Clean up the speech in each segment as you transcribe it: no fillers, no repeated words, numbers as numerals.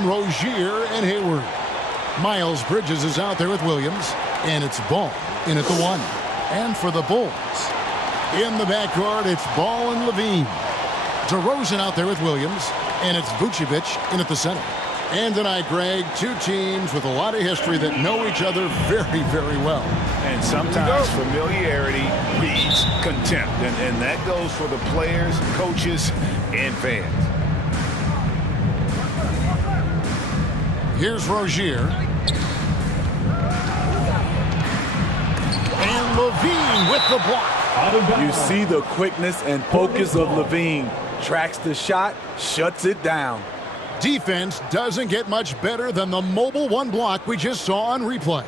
on Rozier and Hayward. Miles Bridges is out there with Williams, and it's Ball in at the 1. And for the Bulls, in the backcourt, it's Ball and Levine. DeRozan out there with Williams, and it's Vucevic in at the center. And tonight, Greg, two teams with a lot of history that know each other very, very well. And sometimes familiarity breeds contempt, and that goes for the players, coaches, and fans. Here's Rozier. And Levine with the block. You see the quickness and focus of Levine. Tracks the shot, shuts it down. Defense doesn't get much better than the mobile one block we just saw on replay.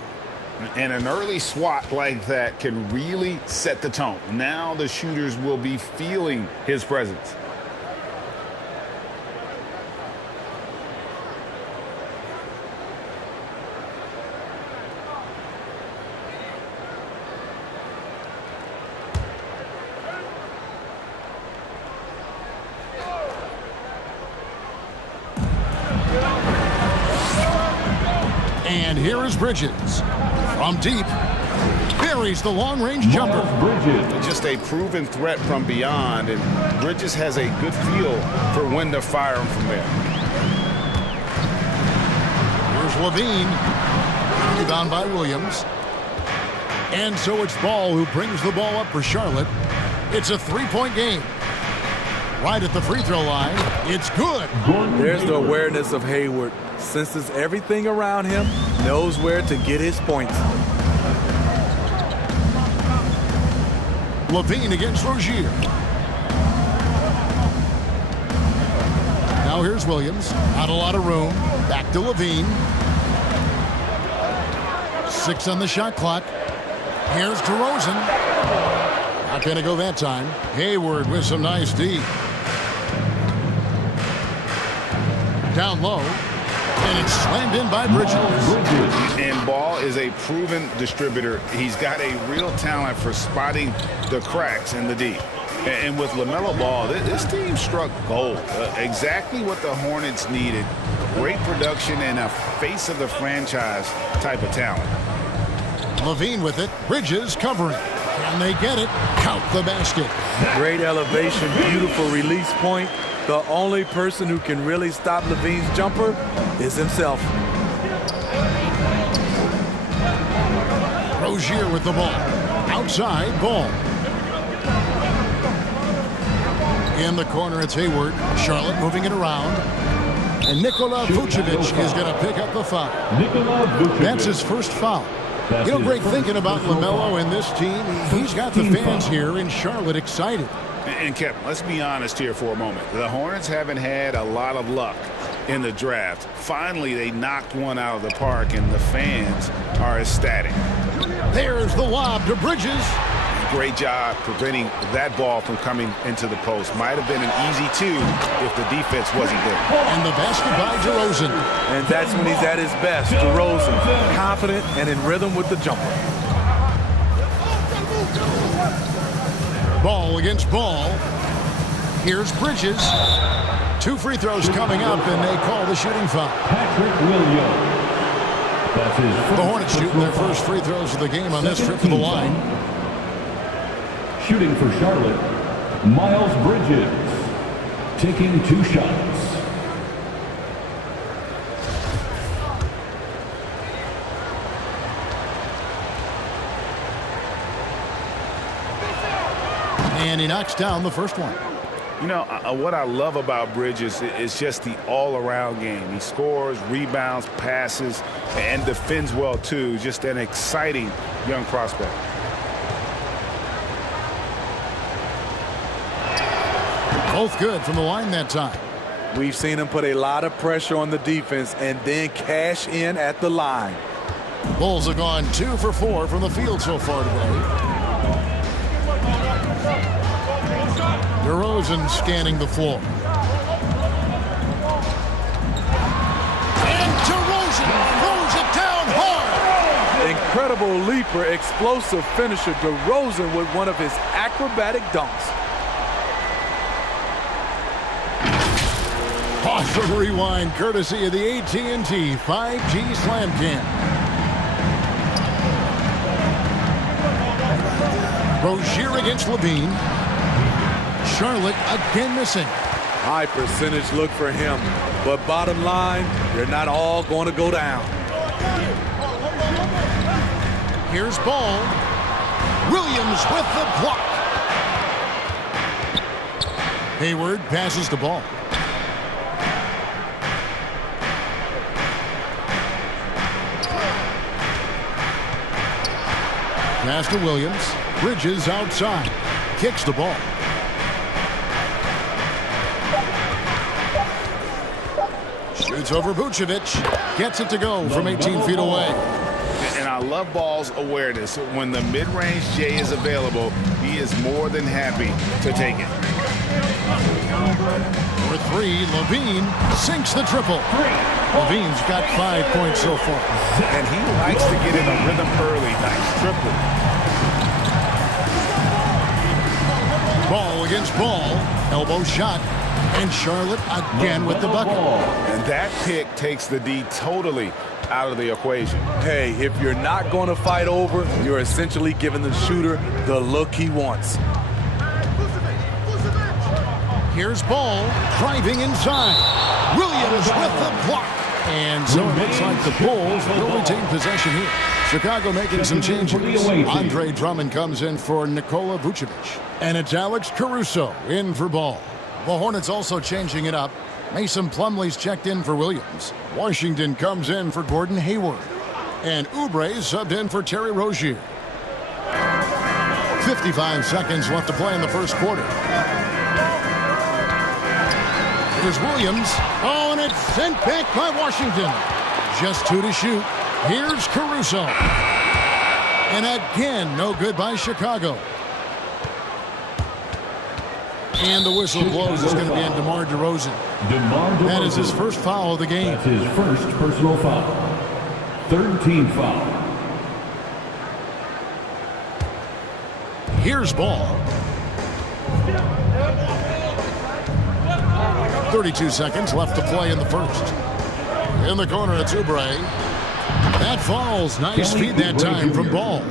And an early swat like that can really set the tone. Now the shooters will be feeling his presence. And here is Bridges. From deep, buries the long-range jumper. Just a proven threat from beyond, and Bridges has a good feel for when to fire him from there. Here's Levine. Rebound by Williams. And so it's Ball who brings the ball up for Charlotte. It's a three-point game. Right at the free throw line, it's good. There's the awareness of Hayward. Senses everything around him, knows where to get his points. Levine against Rozier. Now here's Williams. Not a lot of room. Back to Levine. 6 on the shot clock. Here's DeRozan. Not going to go that time. Hayward with some nice D. Down low. And it's slammed in by Bridges. And Ball is a proven distributor. He's got a real talent for spotting the cracks in the D. And with LaMelo Ball, this team struck gold. Exactly what the Hornets needed. Great production and a face of the franchise type of talent. Levine with it. Bridges covering. Can they get it? Count the basket. Great elevation, beautiful release point. The only person who can really stop Levine's jumper is himself. Rozier with the ball. Outside, Ball. In the corner, it's Hayward. Charlotte moving it around. And Nikola Vucevic is going to pick up the foul. That's his first foul. You know, Greg, thinking about LaMelo and this team, he's got the fans here in Charlotte excited. And Kevin, let's be honest here for a moment. The Hornets haven't had a lot of luck in the draft. Finally, they knocked one out of the park, and the fans are ecstatic. There's the lob to Bridges. Great job preventing that ball from coming into the post. Might have been an easy 2 if the defense wasn't there. And the basket by DeRozan. And that's when he's at his best. DeRozan, confident and in rhythm with the jumper. Ball against Ball. Here's Bridges. 2 free throws coming up, and they call the shooting foul. Patrick Williams. That's his The Hornets shooting their first free throws of the game on this trip to the line. Shooting for Charlotte, Miles Bridges. Taking 2 shots. And he knocks down the first one. You know, what I love about Bridges is just the all-around game. He scores, rebounds, passes, and defends well, too. Just an exciting young prospect. Both good from the line that time. We've seen him put a lot of pressure on the defense and then cash in at the line. Bulls have gone 2 for 4 from the field so far today. DeRozan scanning the floor. And DeRozan throws it down hard. Incredible leaper, explosive finisher. DeRozan with one of his acrobatic dunks. Awesome rewind courtesy of the AT&T 5G Slam Cam. Rozier against Levine. Charlotte again missing. High percentage look for him. But bottom line, they're not all going to go down. Here's Ball. Williams with the block. Hayward passes the ball. Pass to Williams. Bridges outside. Kicks the ball. Shoots over Vucevic. Gets it to go from 18 feet away. And I love Ball's awareness. When the mid-range J is available, he is more than happy to take it. For three, Levine sinks the triple. Levine's got 5 points so far. And he likes to get in a rhythm early. Nice triple. Ball against Ball. Elbow shot. And Charlotte again with the bucket. And that pick takes the D totally out of the equation. Hey, if you're not going to fight over, you're essentially giving the shooter the look he wants. Here's Ball driving inside. Williams with the block. And so it looks like the Bulls will retain possession here. Chicago making some changes. Andre Drummond comes in for Nikola Vucevic. And it's Alex Caruso in for Ball. The Hornets also changing it up. Mason Plumlee's checked in for Williams. Washington comes in for Gordon Hayward. And Oubre subbed in for Terry Rozier. 55 seconds left to play in the first quarter. Here's Williams. Oh, and it's sent back by Washington. Just 2 to shoot. Here's Caruso. And again, no good by Chicago. And the whistle blows. It's going to be on DeMar DeRozan. That is his first foul of the game. That's his first personal foul. Third team foul. Here's Ball. 32 seconds left to play in the first. In the corner, it's Oubre. That falls. Nice feed that time from Ball.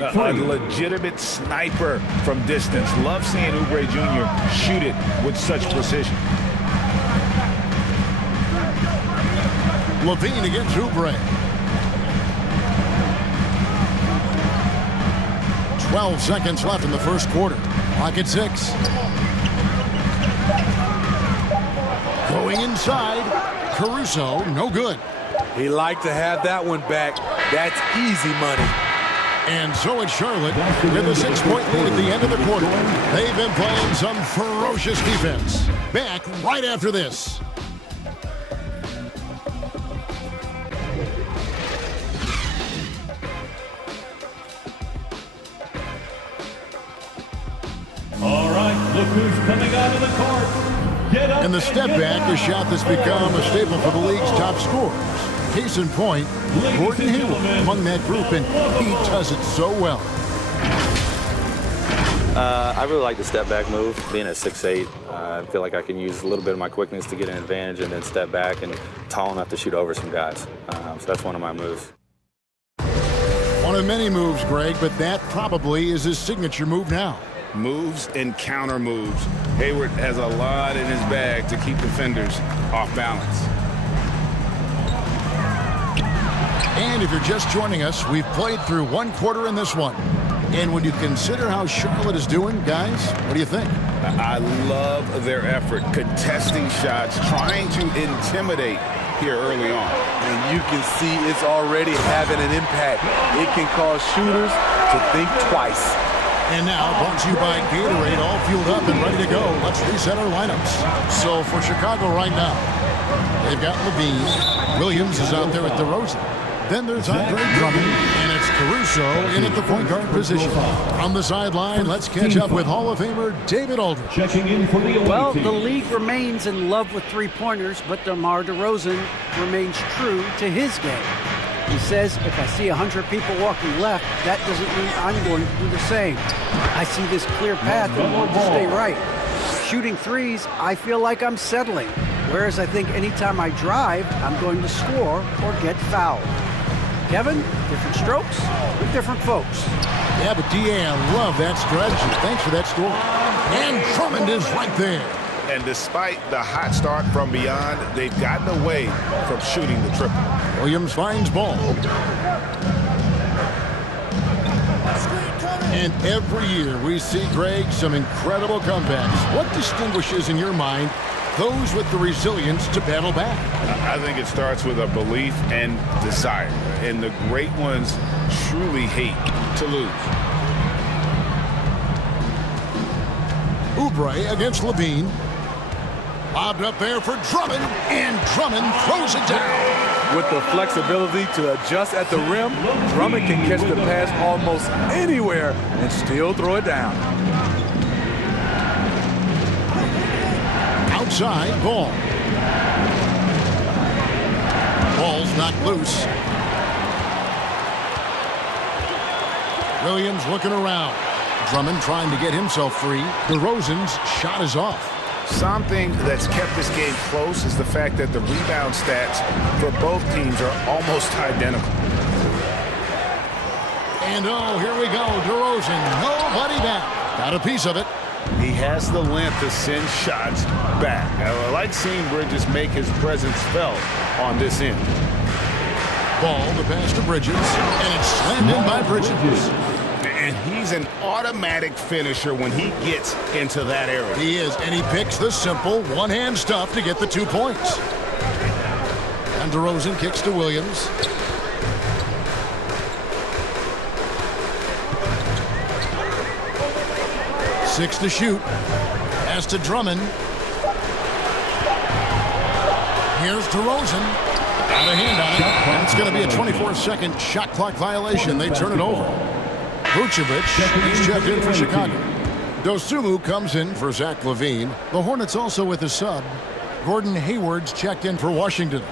A legitimate sniper from distance. Love seeing Oubre Jr. shoot it with such precision. Levine against Oubre. 12 seconds left in the first quarter. Clock at 6. Going inside. Caruso, no good. He liked to have that one back. That's easy money. And so it's Charlotte with a 6-point lead at the end of the quarter. They've been playing some ferocious defense. Back right after this. All right, look who's coming out of the court. Get up And the step back, a shot that's become a staple for the league's top scorers. Case in point, Gordon Hayward among that group, and he does it so well. I really like the step back move. Being at 6'8", I feel like I can use a little bit of my quickness to get an advantage and then step back and tall enough to shoot over some guys. So that's one of my moves. One of many moves, Greg, but that probably is his signature move now. Moves and counter moves. Hayward has a lot in his bag to keep defenders off balance. And if you're just joining us, we've played through one quarter in this one. And when you consider how Charlotte is doing, guys, what do you think? I love their effort, contesting shots, trying to intimidate here early on. And you can see it's already having an impact. It can cause shooters to think twice. And now, brought to you by Gatorade, all fueled up and ready to go. Let's reset our lineups. So for Chicago right now, they've got Levine. Williams is out there at DeRozan. Then there's Andre Drummond, and it's Caruso in at the point guard position. From the sideline, let's catch up with Hall of Famer David Aldridge. Checking in for the away Well, team. the league remains in love with three-pointers, but DeMar DeRozan remains true to his game. He says, if I see 100 people walking left, that doesn't mean I'm going to do the same. I see this clear path and want to stay right. Shooting threes, I feel like I'm settling. Whereas I think anytime I drive, I'm going to score or get fouled. Kevin, different strokes with different folks. Yeah, but DA, I love that strategy. Thanks for that story. And Drummond is right there. And despite the hot start from beyond, they've gotten away from shooting the triple. Williams finds ball. And every year we see, Greg, some incredible comebacks. What distinguishes, in your mind, those with the resilience to battle back? I think it starts with a belief and desire. And the great ones truly hate to lose. Oubre against Levine. Lobbed up there for Drummond, and Drummond throws it down. With the flexibility to adjust at the rim, Drummond can catch the pass almost anywhere and still throw it down. Outside, ball. Ball's knocked loose. Williams looking around. Drummond trying to get himself free. DeRozan's shot is off. Something that's kept this game close is the fact that the rebound stats for both teams are almost identical. And oh, here we go. DeRozan, nobody back. Got a piece of it. He has the length to send shots back. I like seeing Bridges make his presence felt on this end. Ball, the pass to Bridges, and it's slammed in by Bridges. And he's an automatic finisher when he gets into that area. He is, and he picks the simple one-hand stuff to get the 2 points. And DeRozan kicks to Williams. Six to shoot. Pass to Drummond. Here's DeRozan. Got a hand on it. And it's going to be a 24-second shot clock violation. They turn it over. Vucevic, he's checked in for Chicago. Dosunmu comes in for Zach LaVine. The Hornets also with a sub. Gordon Hayward's checked in for Washington.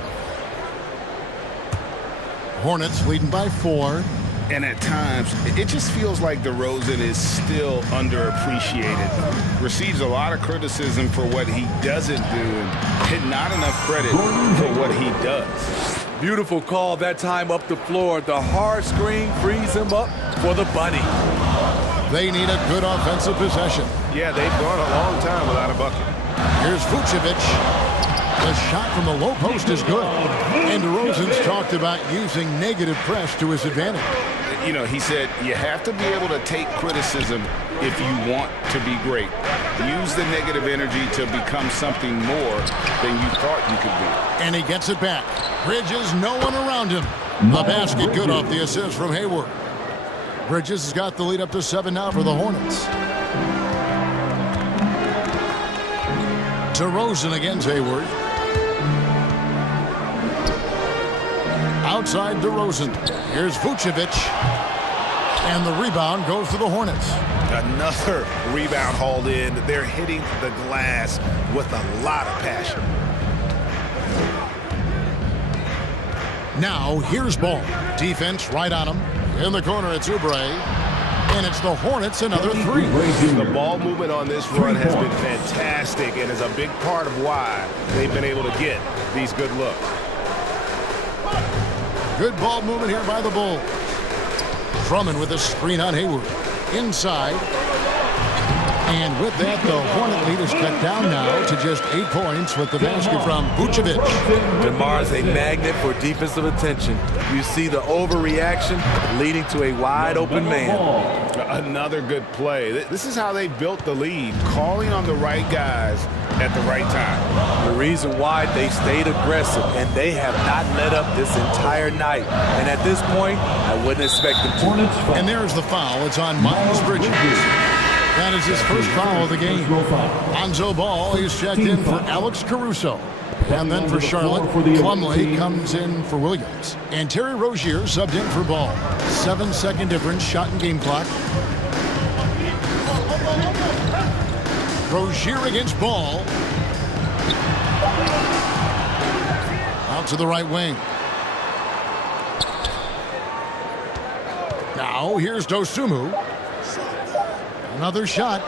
Hornets leading by 4. And at times, it just feels like DeRozan is still underappreciated. Receives a lot of criticism for what he doesn't do and not enough credit for what he does. Beautiful call that time up the floor. The hard screen frees him up for the bunny. They need a good offensive possession. Yeah, they've gone a long time without a bucket. Here's Vucevic. The shot from the low post is good. And DeRozan's talked about using negative press to his advantage. You know, he said you have to be able to take criticism if you want to be great. Use the negative energy to become something more than you thought you could be. And he gets it back. Bridges, no one around him. The basket good off the assist from Hayward. Bridges has got the lead up to 7 now for the Hornets. DeRozan against Hayward. Outside DeRozan. Here's Vucevic. And the rebound goes to the Hornets. Another rebound hauled in. They're hitting the glass with a lot of passion. Now, here's ball. Defense right on him. In the corner, it's Oubre. And it's the Hornets, another 3. The ball movement on this run has been fantastic and is a big part of why they've been able to get these good looks. Good ball movement here by the Bulls. Drummond with a screen on Hayward. Inside. And with that, the Hornet lead is cut down now to just 8 points with the basket from Vucevic. DeMar's a magnet for defensive attention. You see the overreaction leading to a wide-open man. Another good play. This is how they built the lead, calling on the right guys at the right time. The reason why they stayed aggressive, and they have not let up this entire night. And at this point, I wouldn't expect them to. And there's the foul. It's on Miles Bridges. That is his first foul of the game. Lonzo Ball is checked in for Alex Caruso. And then for Charlotte, Plumlee comes in for Williams. And Terry Rozier subbed in for Ball. 7-second difference, shot and game clock. Rozier against Ball. Out to the right wing. Now here's Dosunmu. Another shot.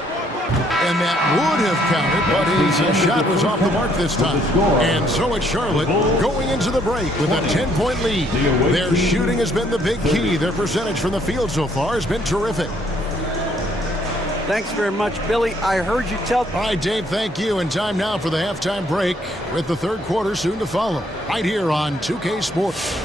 And that would have counted, but his shot was off the mark this time. And so it's Charlotte going into the break with a 10-point lead. Their shooting has been the big key. Their percentage from the field so far has been terrific. Thanks very much, Billy. I heard you tell... All right, Dave, thank you. And time now for the halftime break with the third quarter soon to follow. Right here on 2K Sports.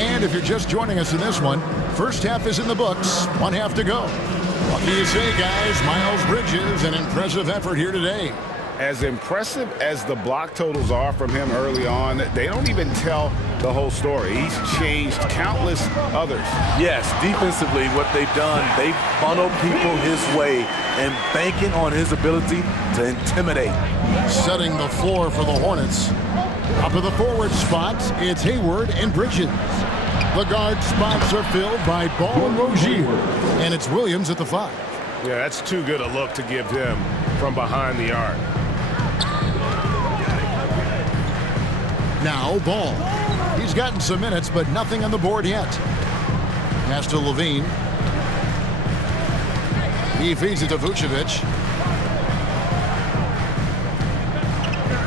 And if you're just joining us in this one, first half is in the books, one half to go. What can you say, guys? Miles Bridges, an impressive effort here today. As impressive as the block totals are from him early on, they don't even tell the whole story. He's changed countless others. Yes, defensively, what they've done, they funnel people his way and banking on his ability to intimidate. Setting the floor for the Hornets. Up to the forward spot, it's Hayward and Bridges. The guard spots are filled by Ball and Rozier. And it's Williams at the 5. Yeah, that's too good a look to give him from behind the arc. Now Ball. He's gotten some minutes, but nothing on the board yet. Pass to Levine. He feeds it to Vucevic.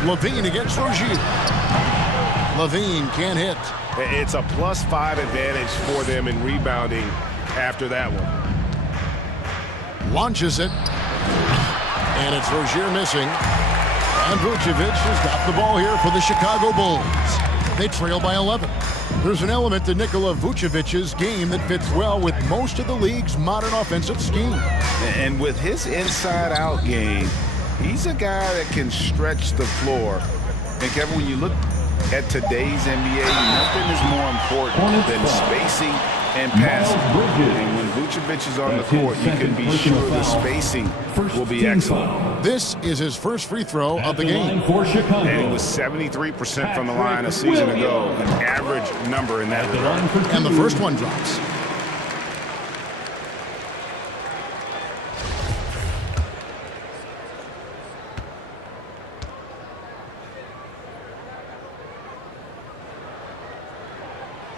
Levine against Rozier. Levine can't hit. It's a +5 advantage for them in rebounding after that one. Launches it. And it's Rozier missing. And Vucevic has got the ball here for the Chicago Bulls. They trail by 11. There's an element to Nikola Vucevic's game that fits well with most of the league's modern offensive scheme. And with his inside-out game, he's a guy that can stretch the floor. And Kevin, when you look at today's NBA, nothing is more important than spacing and passing. And when Vucevic is on the court, you can be sure the spacing will be excellent. This is his first free throw of the game. And he was 73% from the line a season ago, an average number in that regard. And the first one drops.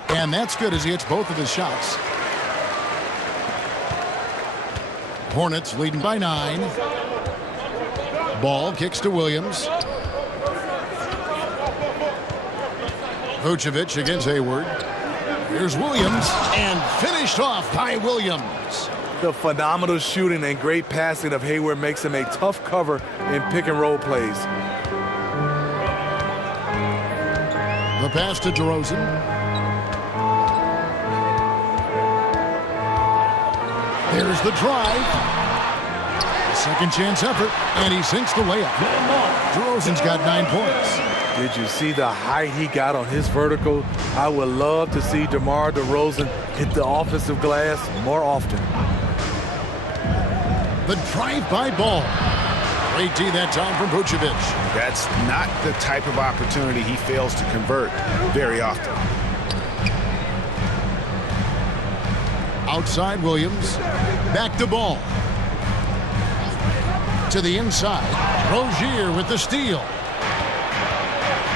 And that's good as he hits both of his shots. Hornets leading by 9. Ball kicks to Williams. Vucevic against Hayward. Here's Williams, and finished off by Williams. The phenomenal shooting and great passing of Hayward makes him a tough cover in pick-and-roll plays. The pass to DeRozan. There's the drive. Second chance effort, and he sinks the layup. DeRozan's got 9 points. Did you see the height he got on his vertical? I would love to see DeMar DeRozan hit the offensive glass more often. The drive by Ball. Great D that time from Vucevic. That's not the type of opportunity he fails to convert very often. Outside Williams. Back to Ball. To the inside. Rozier with the steal.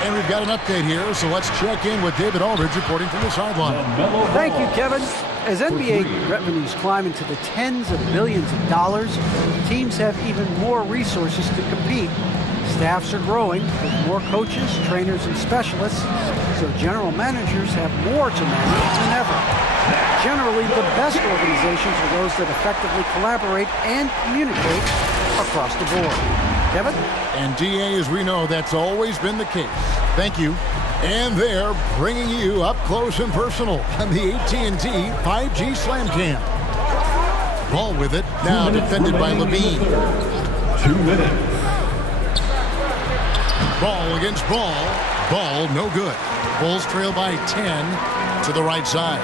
And we've got an update here, so let's check in with David Aldridge reporting from the sideline. Thank you, Kevin. As NBA revenues climb into the tens of billions of dollars, teams have even more resources to compete. Staffs are growing with more coaches, trainers, and specialists, so general managers have more to manage than ever. Generally, the best organizations are those that effectively collaborate and communicate across the board. Kevin? And DA, as we know, that's always been the case. Thank you. And they're bringing you up close and personal on the AT&T 5G Slam Cam. Ball with it, now defended by Levine. 2 minutes. Ball against Ball. Ball no good. Bulls trail by 10 to the right side.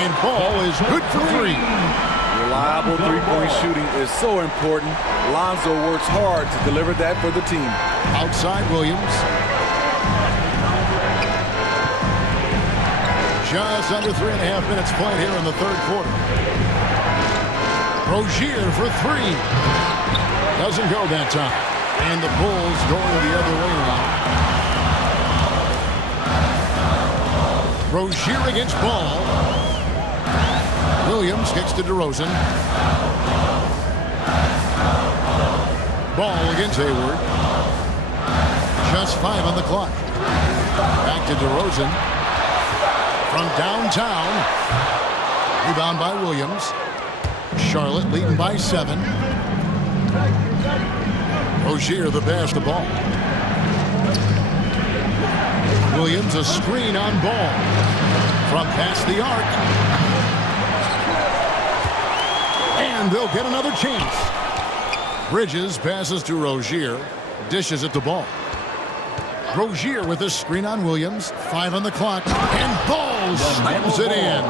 And Ball is good for 3. Reliable three-point shooting is so important. Lonzo works hard to deliver that for the team. Outside Williams. Just under 3.5 minutes played here in the third quarter. Rozier for three. Doesn't go that time. And the Bulls going the other way now. Rozier against Ball. Williams kicks to DeRozan. Ball against Hayward. Just 5 on the clock. Back to DeRozan. From downtown. Rebound by Williams. Charlotte leading by 7. Rozier the pass the ball. Williams a screen on Ball. From past the arc. And they'll get another chance. Bridges passes to Rozier. Dishes at the ball. Rozier with a screen on Williams. 5 on the clock. And Ball slams it in.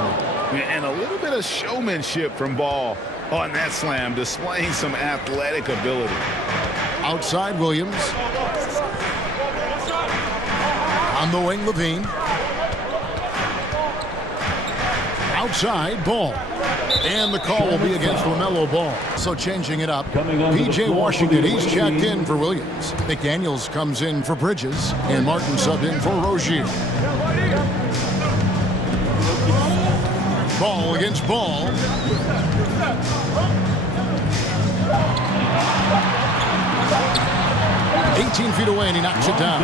And a little bit of showmanship from Ball on that slam, displaying some athletic ability. Outside Williams. On the wing, Levine. Outside, Ball. And the call will be against LaMelo Ball. So changing it up, P.J. Washington, he's checked in for Williams. McDaniels comes in for Bridges. And Martin subbed in for Rozier. Ball against Ball. "18 feet away, and he knocks it down.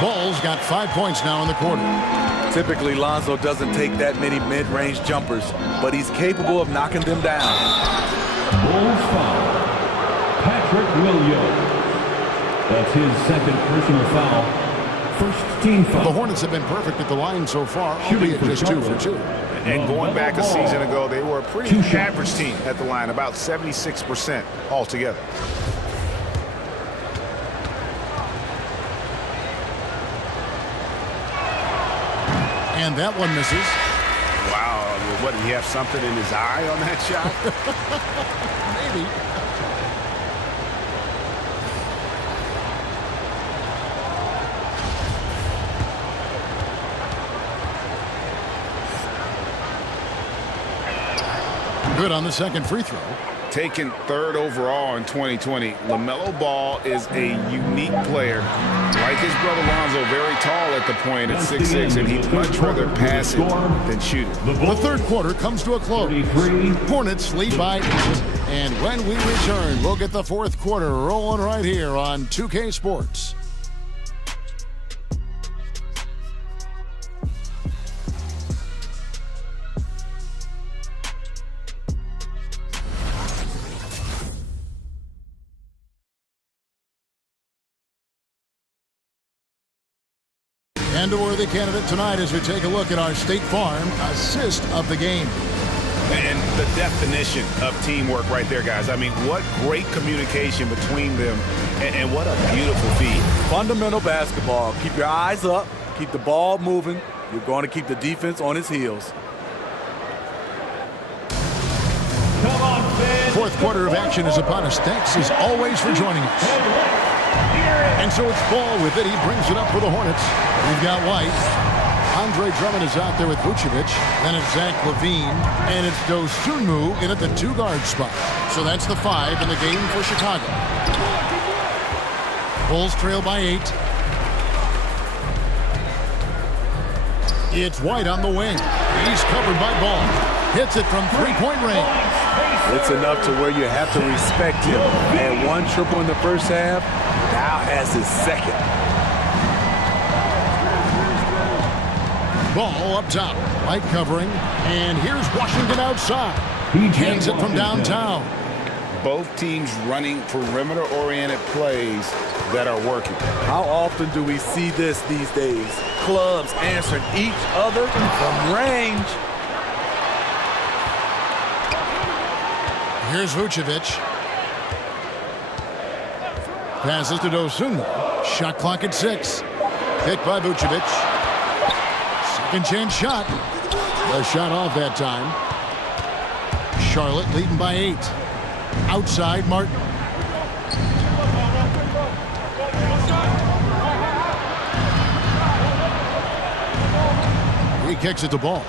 Ball's got 5 points now in the quarter. Typically, Lonzo doesn't take that many mid-range jumpers, but he's capable of knocking them down. Bulls foul. Patrick Williams. That's his second personal foul. First team foul. The Hornets have been perfect at the line so far, Shooting albeit for just 2 for Charlotte. 2. And going back a season ago, they were a pretty 2 shots. average team at the line, about 76% altogether. And that one misses. Wow, what, did he have something in his eye on that shot? Maybe. Good on the second free throw. Taken 3rd overall in 2020, LaMelo Ball is a unique player. Like his brother Lonzo, very tall at the point at 6'6", and he'd much rather pass it than shoot it. The third quarter comes to a close. Hornets lead by 8. And when we return, we'll get the fourth quarter rolling right here on 2K Sports. And a worthy candidate tonight as we take a look at our State Farm assist of the game. And the definition of teamwork right there, guys. I mean, what great communication between them, and what a beautiful feed. Fundamental basketball. Keep your eyes up. Keep the ball moving. You're going to keep the defense on its heels. Fourth quarter of action is upon us. Thanks as always for joining us. And so it's Ball with it. He brings it up for the Hornets. We've got White. Andre Drummond is out there with Vucevic. Then it's Zach LaVine. And it's Dosunmu in at the 2-guard spot. So that's the 5 in the game for Chicago. Bulls trail by 8. It's White on the wing. He's covered by Ball. Hits it from 3-point range. It's enough to where you have to respect him. Had 1 triple in the first half, now has his second. Ball up top. White covering. And here's Washington outside. Hands it from downtown. Both teams running perimeter-oriented plays that are working. How often do we see this these days? Clubs answering each other from range. Here's Vucevic. Passes to Dosunmu. Shot clock at 6. Picked by Vucevic. Second chance shot. The shot off that time. Charlotte leading by 8. Outside, Martin. He kicks it to Ball.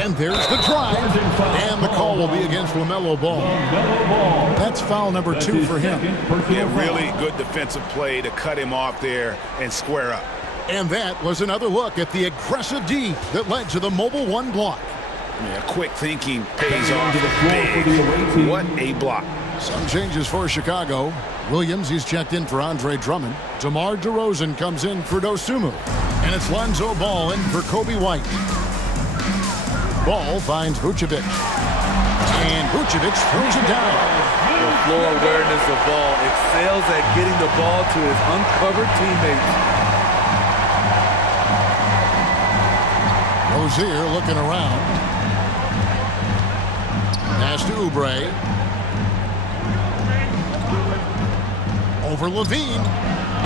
And there's the drive. And the call will be against LaMelo Ball. That's foul number 2 for him. Yeah, really good defensive play to cut him off there and square up. And that was another look at the aggressive D that led to the mobile 1 block. Yeah, quick thinking pays off big. What a block. Some changes for Chicago. Williams, he's checked in for Andre Drummond. DeMar DeRozan comes in for Dosunmu. And it's Lonzo Ball in for Kobe White. Ball finds Vucevic. And Vucevic throws it down. The floor awareness of Ball excels at getting the ball to his uncovered teammates. Rozier looking around. Pass to Oubre. Over Levine.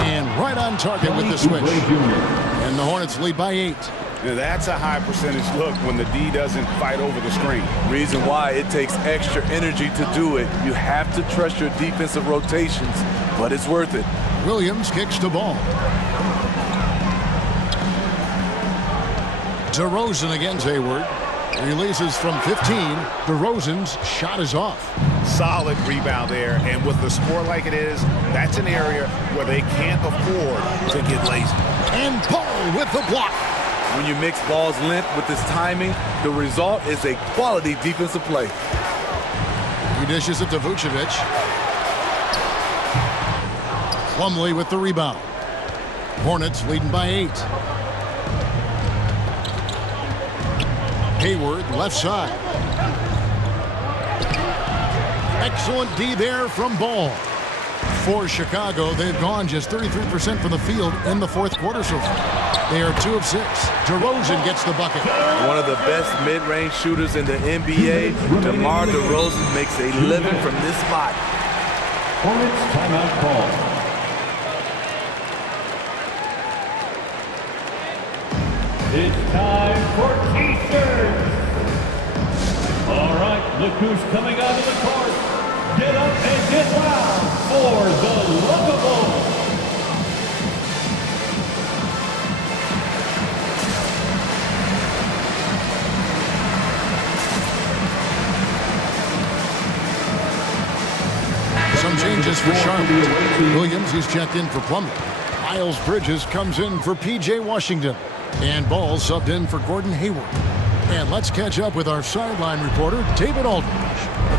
And right on target with the switch. And the Hornets lead by 8. Now that's a high percentage look when the D doesn't fight over the screen. Reason why it takes extra energy to do it. You have to trust your defensive rotations, but it's worth it. Williams kicks the ball. DeRozan against Hayward. Releases from 15. DeRozan's shot is off. Solid rebound there, and with the score like it is, that's an area where they can't afford to get lazy. And Ball with the block. When you mix Ball's length with his timing, the result is a quality defensive play. He dishes it to Vucevic. Plumlee with the rebound. Hornets leading by 8. Hayward left side. Excellent D there from Ball. For Chicago, they've gone just 33% from the field in the fourth quarter so far. They are 2 of 6. DeRozan gets the bucket. One of the best mid-range shooters in the NBA, DeMar DeRozan makes a living from this spot. Hornets timeout call. It's time for T-shirts. All right, look who's coming out of the court. Get up and get loud for the Lovables. Some changes for Charlotte. Williams, he's checked in for Plumlee. Miles Bridges comes in for P.J. Washington. And Ball subbed in for Gordon Hayward. And let's catch up with our sideline reporter, David Aldridge.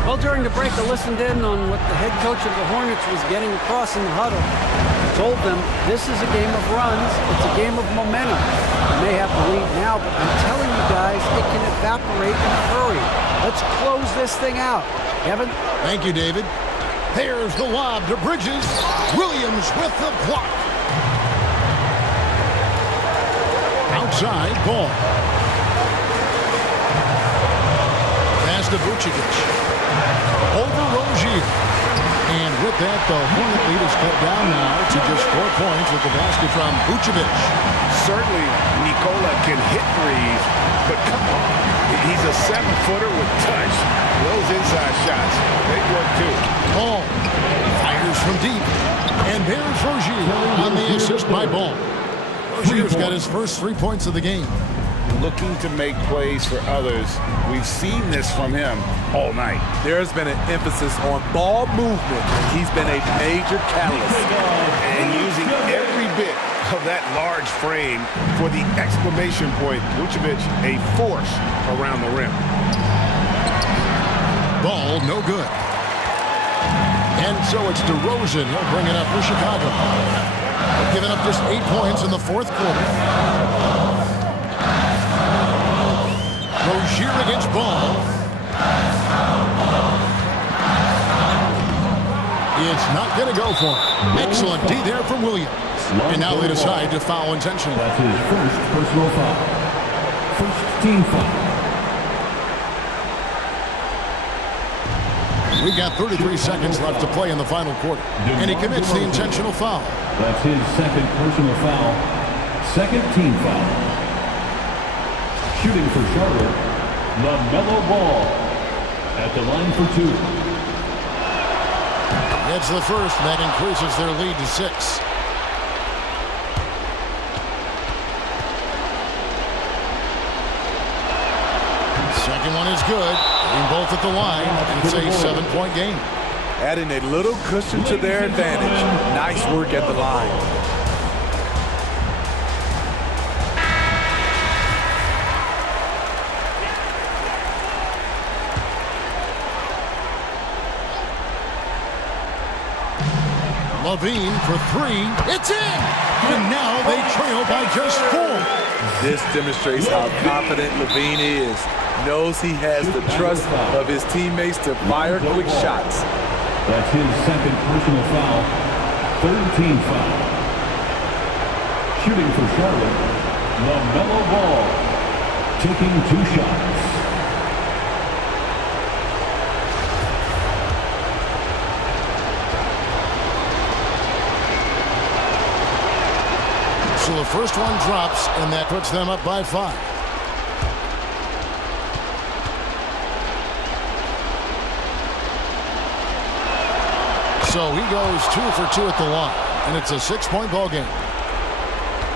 Well, during the break, I listened in on what the head coach of the Hornets was getting across in the huddle. He told them this is a game of runs. It's a game of momentum. You may have the lead now, but I'm telling you guys, it can evaporate in a hurry. Let's close this thing out. Kevin? Thank you, David. There's the lob to Bridges. Williams with the block. Outside, Ball. Pass to Vucevic. Over Rozier. And with that, the Hornet lead is cut down now to just 4 points with the basket from Vucevic. Certainly, Nikola can hit threes, but come on. He's a 7-footer with touch. Those inside shots, they work too. Ball fires from deep. And there's Rozier on the assist by Ball. Rozier's got his first 3 points of the game. Looking to make plays for others. We've seen this from him all night. There's been an emphasis on ball movement, and he's been a major catalyst. And using every bit of that large frame for the exclamation point. Vucevic, a force around the rim. Ball, no good. And so it's DeRozan. He'll bring it up for Chicago. They've given up just 8 points in the fourth quarter. Rozier against Ball. It's not going to go for him. Excellent D there from Williams. And now they decide to foul intentionally. That's his first personal foul. First team foul. We got 33 seconds left to play in the final quarter. And he commits the intentional foul. That's his second personal foul. Second team foul. Shooting for Charlotte, LaMelo Ball. At the line for 2. It's the first, and that increases their lead to 6. Second one is good. Getting both at the line, and it's a 7-point game. Adding a little cushion to their advantage. Nice work at the line. Levine for 3. It's in! And now they trail by just 4. This demonstrates how confident Levine is. Knows he has the trust of his teammates to fire quick shots. That's his second personal foul. 3rd team foul. Shooting for Charlotte, LaMelo Ball. Taking 2 shots. So the first one drops, and that puts them up by 5. So he goes 2 for 2 at the line, and it's a 6-point ball game.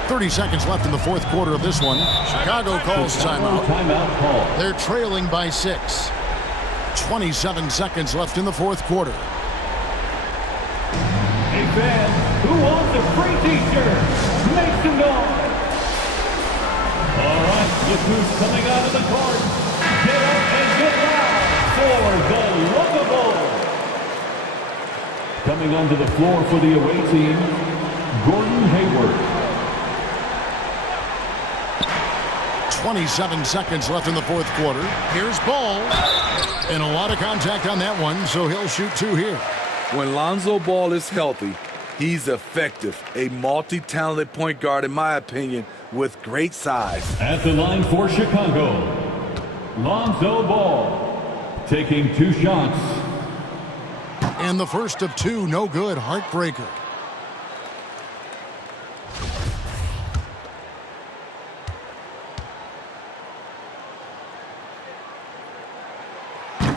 30 seconds left in the 4th quarter of this one. Chicago calls timeout. Timeout call. They're trailing by 6. 27 seconds left in the 4th quarter. Hey fans, who wants a free t-shirt? Make some noise. All right, look who's coming out of the court. Get up and get loud for the Lovable. Coming onto the floor for the away team, Gordon Hayward. 27 seconds left in the 4th quarter. Here's Ball. And a lot of contact on that one, so he'll shoot 2 here. When Lonzo Ball is healthy, he's effective. A multi-talented point guard, in my opinion, with great size. At the line for Chicago, Lonzo Ball. Taking 2 shots. And the first of 2, no good. Heartbreaker.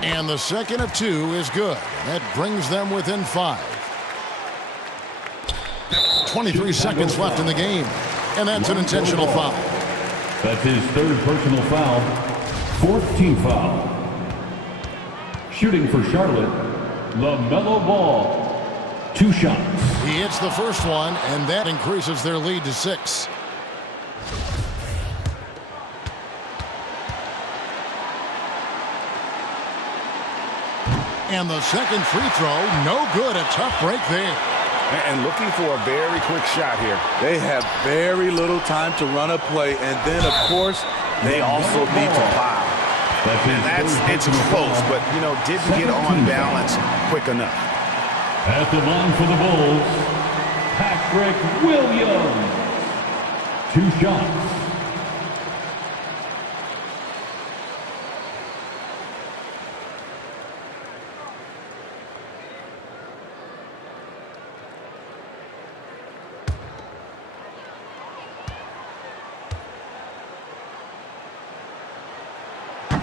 And the second of 2 is good. That brings them within 5. 23 seconds left in the game. And that's an intentional foul. That's his 3rd personal foul. 4th team foul. Shooting for Charlotte, LaMelo Ball. 2 shots. He hits the first one, and that increases their lead to 6. And the second free throw, no good. A tough break there. And looking for a very quick shot here. They have very little time to run a play, and then, of course, they also need to foul. It's close, but, didn't get on balance quick enough. At the line for the Bulls, Patrick Williams. 2 shots.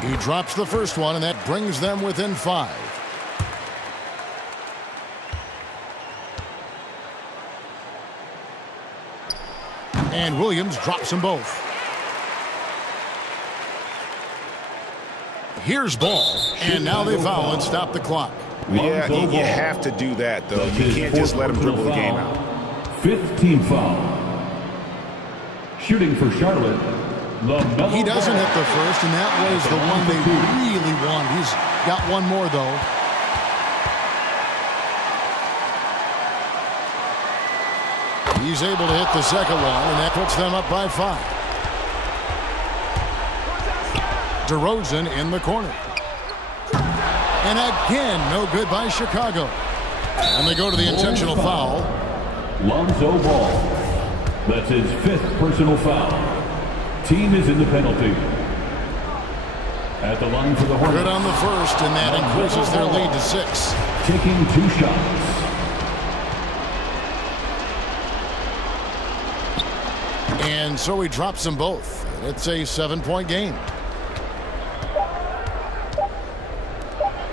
He drops the first one, and that brings them within 5. And Williams drops them both. Here's Ball, and now they foul and stop the clock. Yeah, you have to do that, though. You can't just let him dribble the game out. 5th team foul. Shooting for Charlotte, LaMelo. He doesn't hit the first, and that was the one they really wanted. He's got one more, though. He's able to hit the second one, and that puts them up by 5. DeRozan in the corner. And again, no good by Chicago. And they go to the intentional foul. Lonzo Ball. That's his 5th personal foul. Team is in the penalty. At the line for the Hornets. Good on the first, and that increases their lead to 6. Taking 2 shots. And so he drops them both. It's a 7-point game.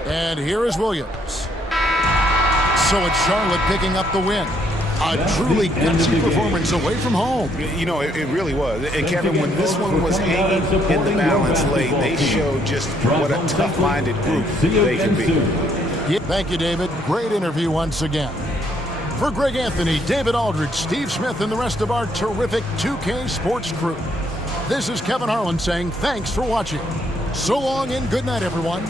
And here is Williams. So it's Charlotte picking up the win. A truly gutsy performance away from home. You know, it really was. And Kevin, when this one was hanging in the balance late, they showed just what a tough-minded group they can be. Yeah, thank you, David. Great interview once again. For Greg Anthony, David Aldridge, Steve Smith, and the rest of our terrific 2K Sports crew, this is Kevin Harlan saying thanks for watching. So long and good night, everyone.